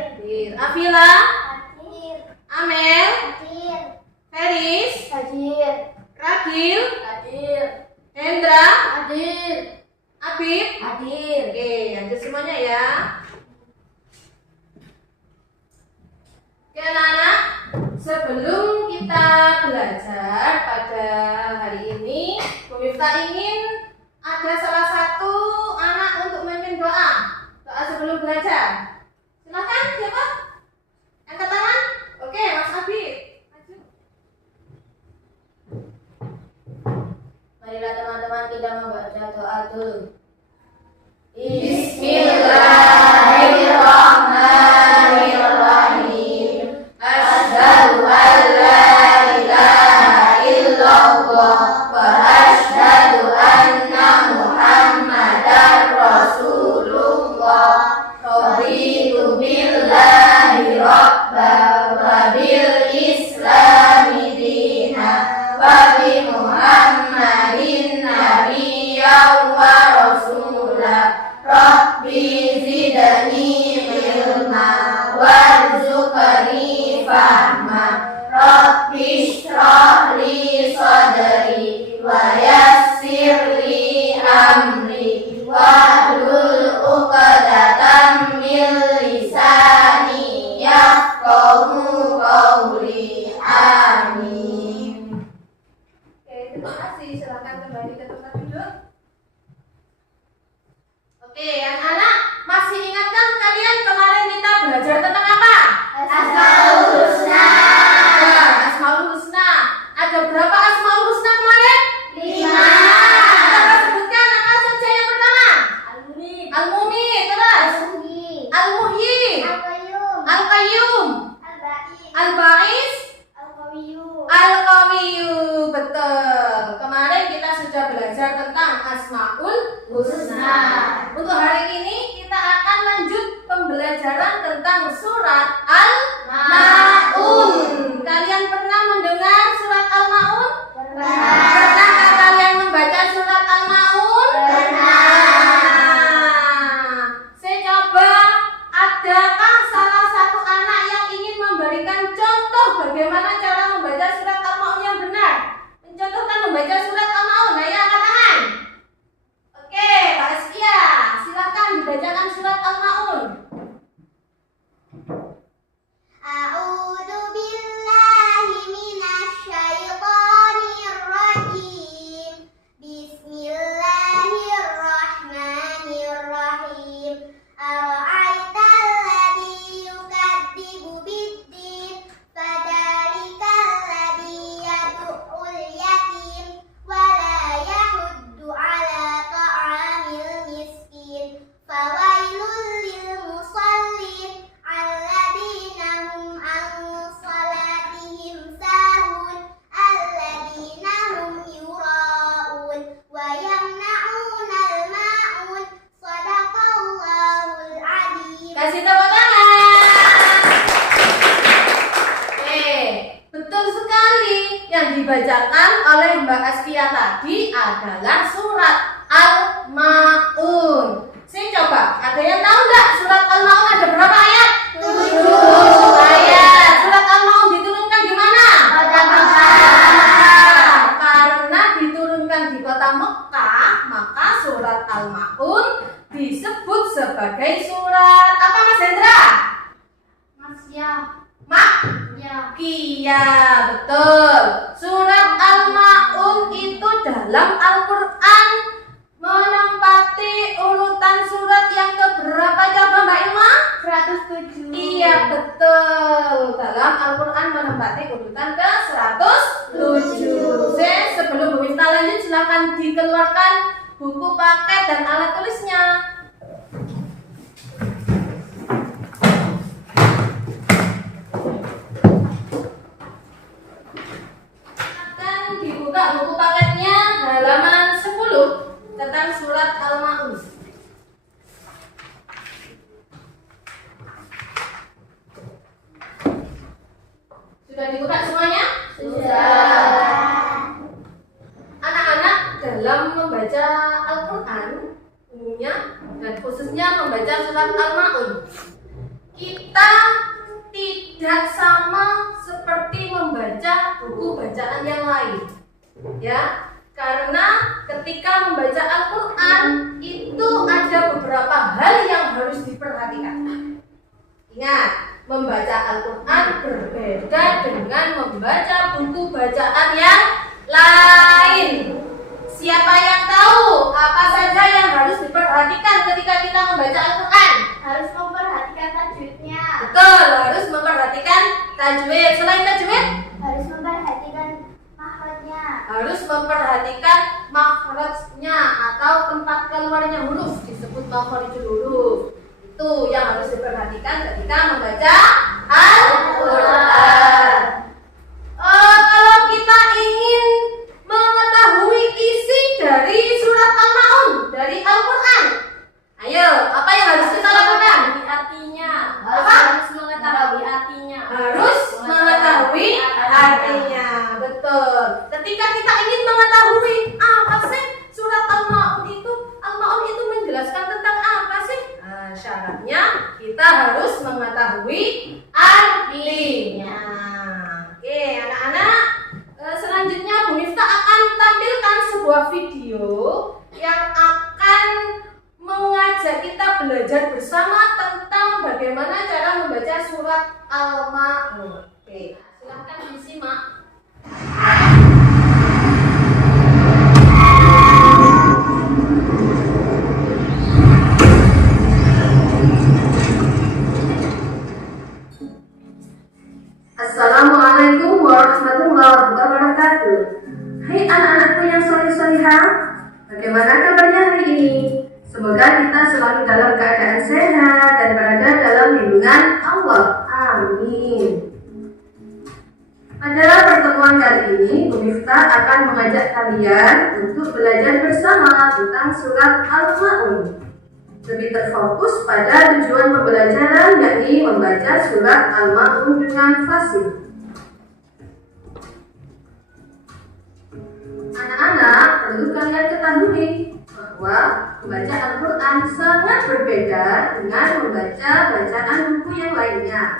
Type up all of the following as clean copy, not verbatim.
Hadir. Afila? Hadir. Amel? Hadir. Feris? Hadir. Ragil? Hadir. Hendra? Hadir. Abib? Hadir. Oke, hadir semuanya ya. Oke anak-anak, sebelum kita belajar pada hari ini, Bu Miftah ingin ada salah satu anak untuk memimpin doa. Doa sebelum belajar. Silakan, siapa? Angkat tangan. Oke, Mas Abib. Maju. Marilah teman-teman kita membaca doa dulu. Bismillahirrahmanirrahim. Asyhadu an la ilaha illallah wa asyhadu anna Muhammadar Rasulullah. Raditu billahi rabba wa bil islami dina wa bi Muhammadin nabiyyan wa rasulah. Rabbi zidni ilma warzuqni fahma. Rabbi shrah li sadri wa yassir li amri wahlul 'uqdatam min lisani yafqahu qawli. Amin. Oke, terima kasih. Silakan kembali ke tempat duduk. Oke, anak-anak, masih ingatkah kalian kemarin kita belajar tentang apa? Asmaul Husna. Asmaul Husna. Ada berapa Asmaul Husna kemarin? 5. Kita sebutkan apa saja yang pertama? Al-Mumid. Al-Mumi, terus Al-Muhyi. Al-Muhyi, Al-Qayyum. Al-Qayyum, Al-Ba'is. Al-Ba'is, Al-Qawiyyu. Al-Qawiyyu. Betul. Kemarin kita sudah belajar tentang Asmaul Husna. Untuk hari ini kita akan lanjut pembelajaran tentang surat Al-Ma'un. Kalian pernah mendengar surat Al-Ma'un? Pernahkah kalian membaca surat Al-Ma'un? Saya coba, adakah salah satu anak yang ingin memberikan contoh bagaimana cara membaca surat Al-Ma'un yang benar? Mencontohkan membaca surat Al-Ma'un. Ayo angkat tangan. Oke, Pak Askia, silakan dibacakan surat Al-Ma'un. A'udzu billahi minasy syaithanir rajim. Bismillahirrahmanirrahim. Ara'aital ladzi yukadzibu bid-din fadzalikal ladzi yad'ul yatim wa la yahuddu 'ala ta'amil miskin. Fawailul lil musallin alladzina hum an salatihim sahun alladzina hum yura'un wa yamna'unal ma'un. Shadaqallahul 'azim. Kasih tepuk tangan. Oke, betul sekali. Yang dibacakan oleh Mbak Askia tadi adalah surat Al-Ma'un. Saya coba, ada yang tahu nggak surat Al-Ma'un ada berapa ayat? 7 ayat. Surat Al-Ma'un diturunkan di mana? Kota Mekah. Karena diturunkan di kota Mekah, maka surat Al-Ma'un disebut sebagai surat apa, Mas Hendra? Makkiyah, betul. Surat Al-Ma'un itu dalam Al-Quran menempati urutan surat yang keberapa, coba Mbak Ilma? 107. Iya, betul. Dalam Al-Quran menempati urutan ke 107. Sebelum Bu Miftah lanjut, silakan dikeluarkan buku paket dan alat tulisnya. Akan dibuka buku paketnya halaman 10 tentang surat Al-Ma'un. Sudah dibuka semuanya? Sudah. Anak-anak dalam membaca Al-Quran umumnya dan khususnya membaca surat Al-Ma'un, kita tidak sama seperti membaca buku bacaan yang lain. Ya, karena ketika membaca Al-Quran itu ada beberapa hal yang harus diperhatikan. Ingat, membaca Al-Quran berbeda dengan membaca buku bacaan yang lain. Siapa yang tahu apa saja yang harus diperhatikan ketika kita membaca Al-Quran? Harus memperhatikan tajwidnya. Betul, harus memperhatikan tajwid. Selain tajwid, Harus memperhatikan makhrajnya. harus memperhatikan makhrajnya atau tempat keluarnya huruf, disebut makharijul huruf. Itu yang harus diperhatikan ketika membaca Al-Quran. Kalau kita ingin mengetahui isi dari surat Al-Maun dari Al-Quran, ayo, apa yang harus kita lakukan? Artinya. Apa? Harus mengetahui artinya. Harus mengetahui artinya. Betul. Ketika kita ingin mengetahui apa sih surat Al-Maun itu menjelaskan tentang apa sih? Nah, syaratnya kita harus mengetahui artinya. Oke, anak-anak, selanjutnya Bu Miftah akan tampilkan sebuah video yang akan mengajak kita belajar bersama tentang bagaimana cara membaca surat Al-Maun. Oke, silahkan disimak. Assalamualaikum warahmatullahi wabarakatuh. Hai anak-anakku yang soleh-solehah, bagaimana kabarnya hari ini? Semoga kita selalu dalam keadaan sehat dan berada dalam lindungan Allah. Amin. Pada pertemuan kali ini, Bu Miftah akan mengajak kalian untuk belajar bersama tentang surat Al-Maun. Lebih terfokus pada tujuan pembelajaran, yakni membaca surat Al-Maun dengan fasih. Anak-anak, perlu kalian ketahui bahwa membaca Al-Quran sangat berbeda dengan membaca bacaan buku yang lainnya.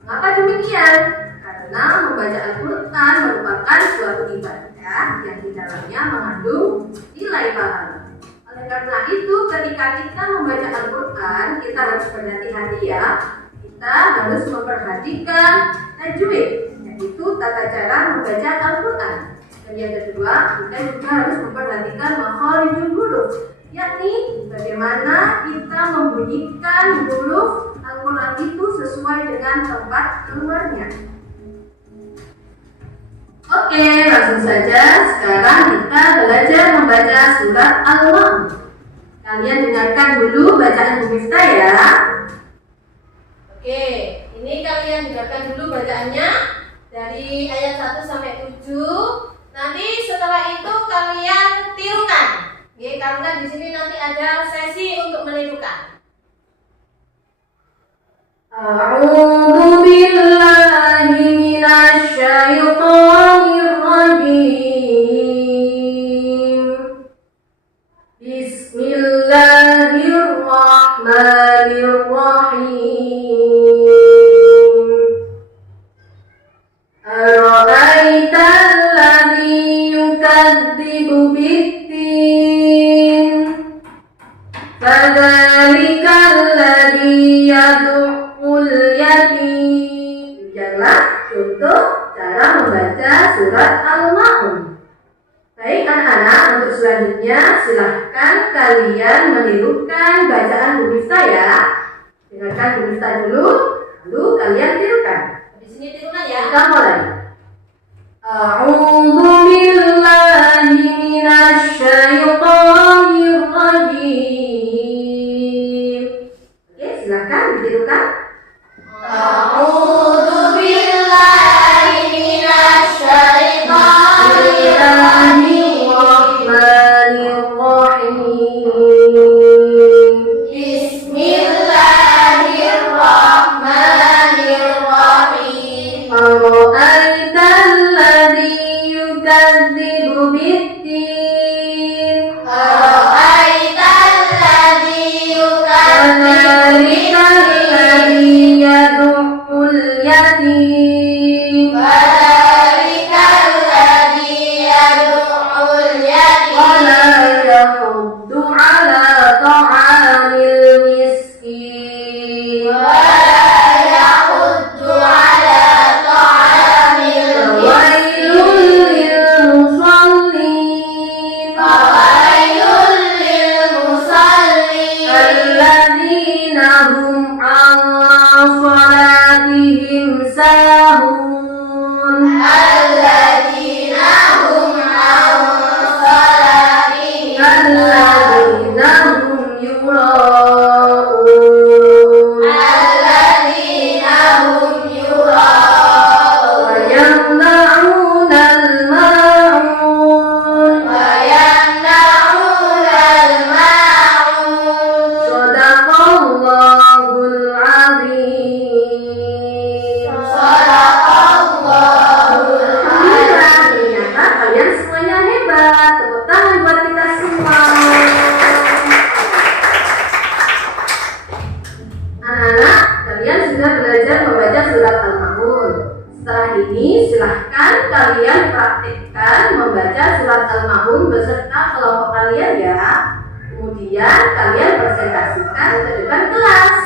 Mengapa demikian? Karena membaca Al-Quran merupakan suatu ibadah yang di dalamnya mengandung nilai pahala. Oleh karena itu, ketika kita membaca Al-Quran, kita harus berhati-hati ya. Kita harus memperhatikan tajwid, yaitu tata cara membaca Al-Quran. Dan yang kedua, kita juga harus memperhatikan makharijul huruf, yakni bagaimana kita membunyikan huruf Al-Quran itu sesuai dengan tempat keluarnya. Oke, langsung saja sekarang kita belajar membaca surat Al-Maun. Kalian dengarkan dulu bacaan Bu Miftah ya. Oke, ini kalian dengarkan dulu bacaannya dari ayat 1 sampai 7. Nanti setelah itu kalian tirukan. Oke, karena di sini nanti ada sesi untuk menirukan. A'udzu billahi minasy syaithanir rajim. Bismillahirrahmanirrahim. Ara'aital ladzi yukadzibu bid-din, fadzalikal ladzi yad'ul yatim. Demikianlah contoh cara membaca surat Al-Maun. Baik anak-anak, untuk selanjutnya silahkan kalian menirukan bacaan Bu Miftah ya. Dengarkan Bu Miftah dulu, lalu kalian tirukan. Di sini tirukan ya. Kita mulai. A'udzu billahi minasy syaithanir rajim. Oke, silahkan ditirukan. A'udzu billahi minasy syaithanir rajim. Bismillahirrahmanirrahim. surat Al-Ma'un. Setelah ini silahkan kalian praktikkan membaca surat Al-Ma'un beserta kelompok kalian ya. Kemudian kalian presentasikan ke depan kelas.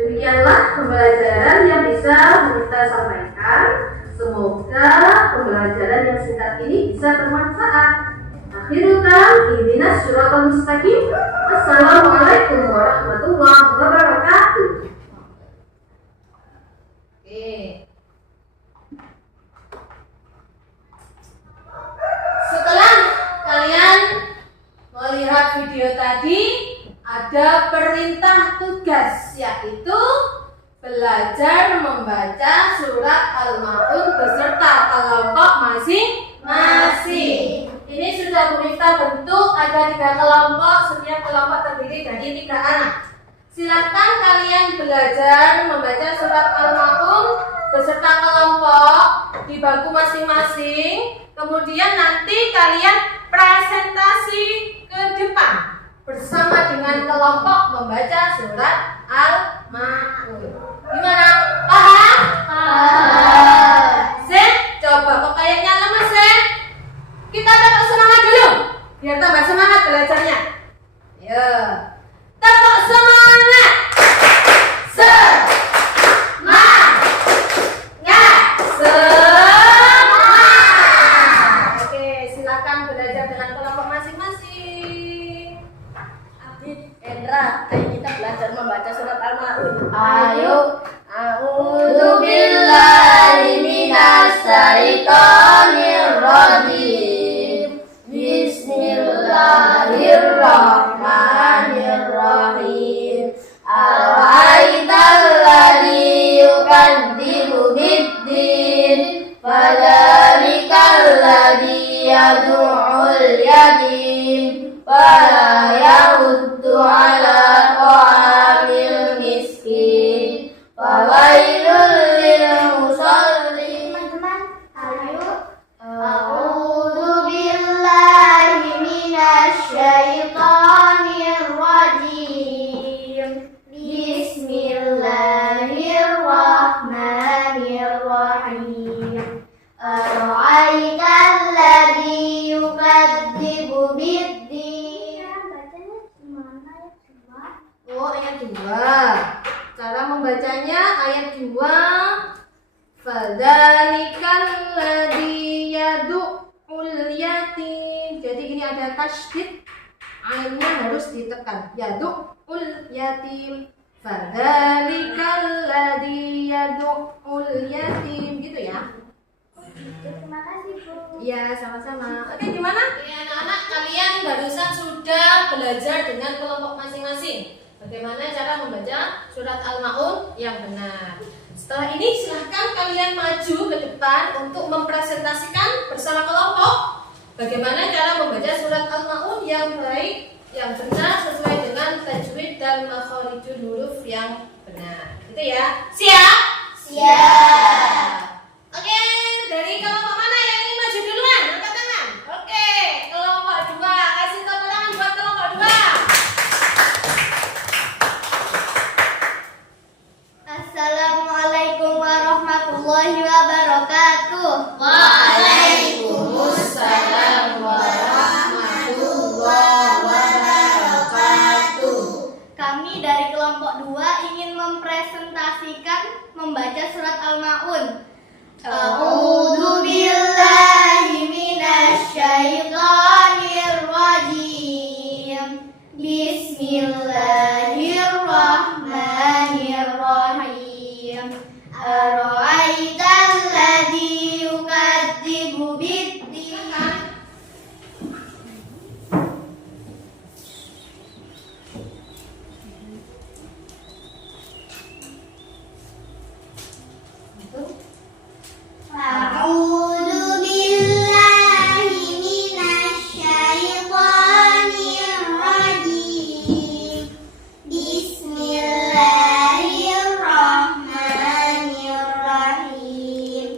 Demikianlah pembelajaran yang bisa kita sampaikan. Semoga pembelajaran yang singkat ini bisa bermanfaat. Akhirul kalam, ihdinas siratal mustaqim. Wassalamualaikum warahmatullahi wabarakatuh. Oke. Setelah kalian melihat video tadi, ada perintah tugas, yaitu belajar membaca surat Al-Ma'un beserta kelompok masing-masing. Ini sudah Bu Miftah bentuk, ada 3 kelompok, setiap kelompok terdiri dari 3 anak. Silakan kalian belajar membaca surat Al-Ma'un beserta kelompok di bangku masing-masing. Kemudian nanti kalian presentasi ke depan bersama dengan kelompok membaca surat Al-Ma'un. Gimana? Paham? Sen, coba kok kayaknya lemes, Sen. Kita tepuk semangat dulu biar tambah semangat belajarnya. Ya. Tepuk semangat. Semangat. Semangat. Oke, silakan belajar dengan kelompok masing-masing. Abid, Endra, ayo kita belajar membaca surat Al-Ma'un. Ayo. A'udzu billahi minasy syaithanir rajim. Bismillahirrahmanirrahim. Ara'aital ladzi yukadzibu biddin, fadzalikal ladzi yad'ul yatim, wala yahuddu ala ta'amil miskin, fawailul lil musallin. Teman-teman, ayo. A'udzu billahi minasy syaithanir rajim. Bismillahirrahmanirrahim. Ara'aital ladzi yukadzibu biddin. Bacanya gimana ya, coba? Oh, ayat 2. Cara membacanya ayat 2. Fadzalikal ladzi yad'ul yatim. Jadi ini ada tasydid, ainnya harus ditekan. Yad'ul yatim. Fadzalikal ladzi yad'ul yatim, gitu ya. Terima kasih, Bu. Iya, sama-sama. Oke, gimana? Ya, anak-anak, kalian barusan sudah belajar dengan kelompok masing-masing bagaimana cara membaca surat Al-Ma'un yang benar. Setelah ini silahkan kalian maju ke depan untuk mempresentasikan bersama kelompok bagaimana cara membaca surat Al-Ma'un yang baik, yang benar, sesuai dengan tajwid dan makharijul huruf yang benar. Gitu ya. Siap? Siap. Oke, dari kelompok mana yang ingin maju duluan? Angkat tangan. Oke, kelompok 2. Kasih tepuk tangan buat kelompok 2. Assalamualaikum warahmatullahi wabarakatuh. Waalaikumsalam warahmatullahi wabarakatuh. Kami dari kelompok 2 ingin mempresentasikan membaca surat Al-Ma'un. A'udzu billahi minasy syaithanir rajim. Bismillahirrahmanirrahim. Ara'aital ladzi yukadzibu biddin. A'udzu billahi minasy syaithanir rajim. Bismillahirrahmanirrahim.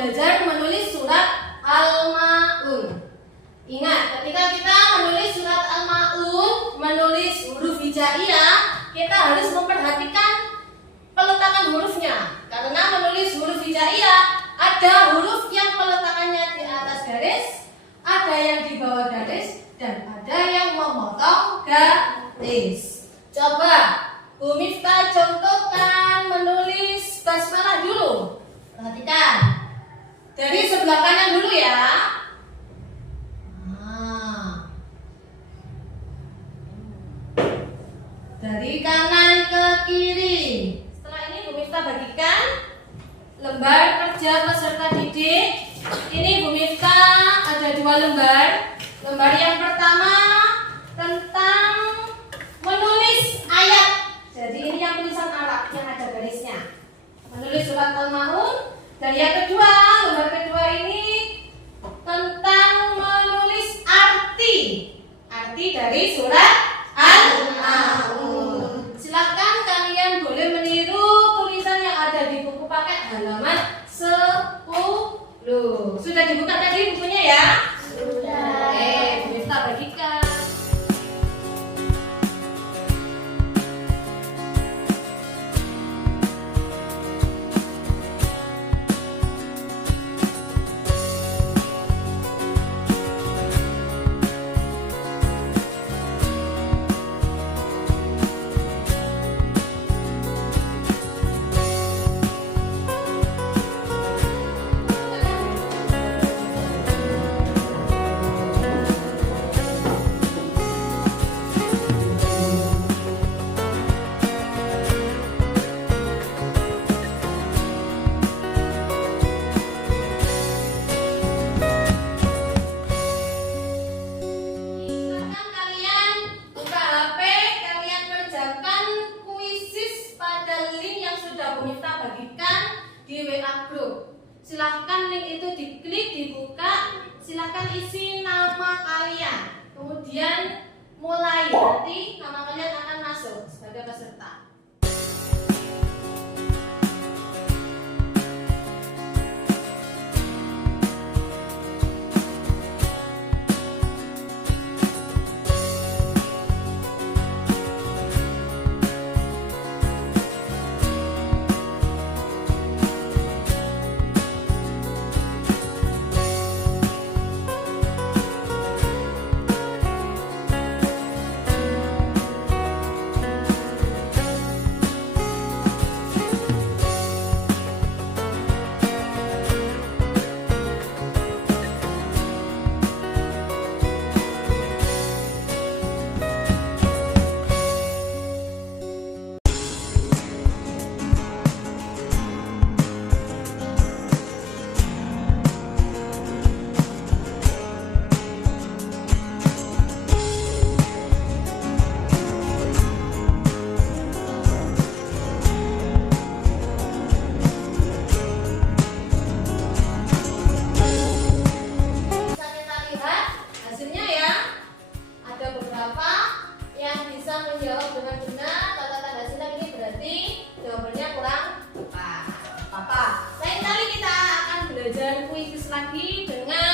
belajar menulis surat Al-Ma'un. Ingat, ketika kita menulis surat Al-Ma'un, menulis huruf hijaiyah, kita harus memperhatikan peletakan hurufnya. Karena menulis huruf hijaiyah, ada huruf yang peletakannya di atas garis, ada yang di bawah garis, dan ada yang memotong garis. Coba Bu Miftah contohkan menulis basmalah dulu. Perhatikan. Dari sebelah kanan dulu ya. Dari kanan ke kiri. Setelah ini Bu Miftah bagikan lembar kerja peserta didik. Ini Bu Miftah ada 2 lembar. Lembar yang pertama tentang menulis ayat. Jadi ini yang tulisan Arab yang ada garisnya. Menulis surat Al-Ma'un. Dan yang kedua, lembar kedua ini tentang menulis arti. Arti dari surat Al-Ma'un. Silahkan kalian boleh meniru tulisan yang ada di buku paket halaman 10. Sudah dibuka tadi bukunya ya? Sudah. Bu Miftah bagikan. Silakan kalian buka HP, kalian kerjakan kuisis pada link yang sudah Bu Miftah bagikan di WA group. Silahkan link itu diklik, dibuka, silahkan isi nama kalian. Kemudian mulai, nanti nama kalian akan masuk sebagai peserta. Bisa kita lihat hasilnya ya. Ada beberapa yang bisa menjawab dengan benar. Tanda tanda silang ini berarti jawabannya kurang tepat. Lain kali kita akan belajar kuis lagi dengan